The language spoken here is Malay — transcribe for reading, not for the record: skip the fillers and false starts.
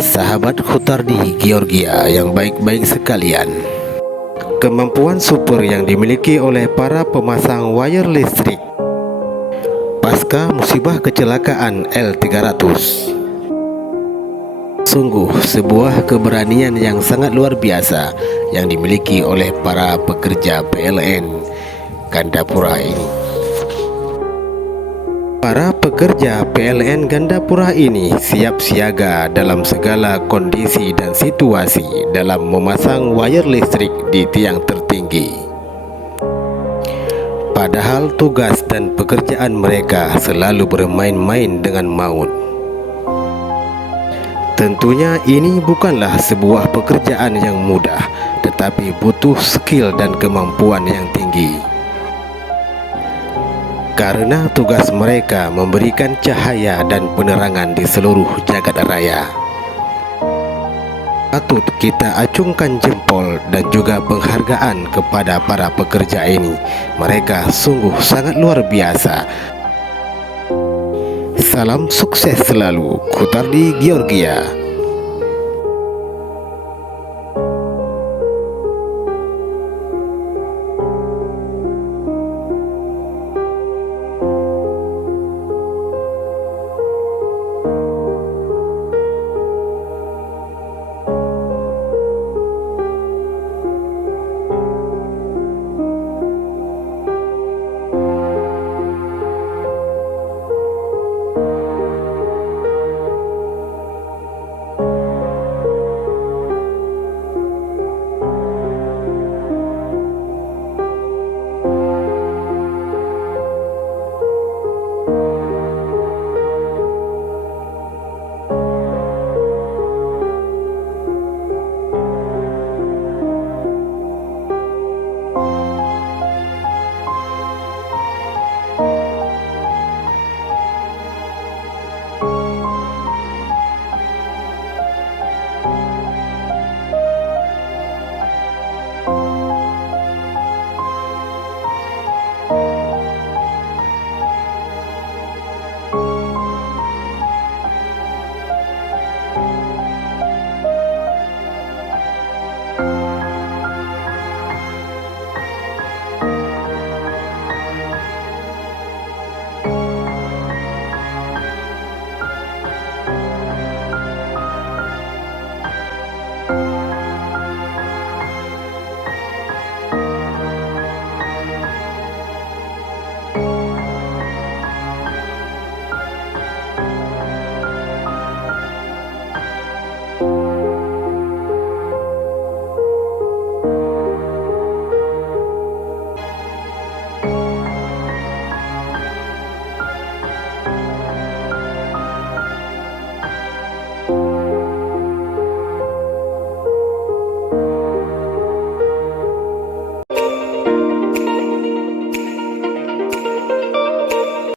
Sahabat Khutardi Georgia yang baik-baik sekalian, kemampuan super yang dimiliki oleh para pemasang wire listrik pasca musibah kecelakaan L300 sungguh sebuah keberanian yang sangat luar biasa yang dimiliki oleh para pekerja PLN Gandapura ini. Para pekerja PLN Gandapura ini siap siaga dalam segala kondisi dan situasi dalam memasang wire listrik di tiang tertinggi. Padahal tugas dan pekerjaan mereka selalu bermain-main dengan maut. Tentunya ini bukanlah sebuah pekerjaan yang mudah, tetapi butuh skill dan kemampuan yang tinggi. Karena tugas mereka memberikan cahaya dan penerangan di seluruh jagat raya. Patut kita acungkan jempol dan juga penghargaan kepada para pekerja ini. Mereka sungguh sangat luar biasa. Salam sukses selalu, Khutardi Georgia. Salam. Salam.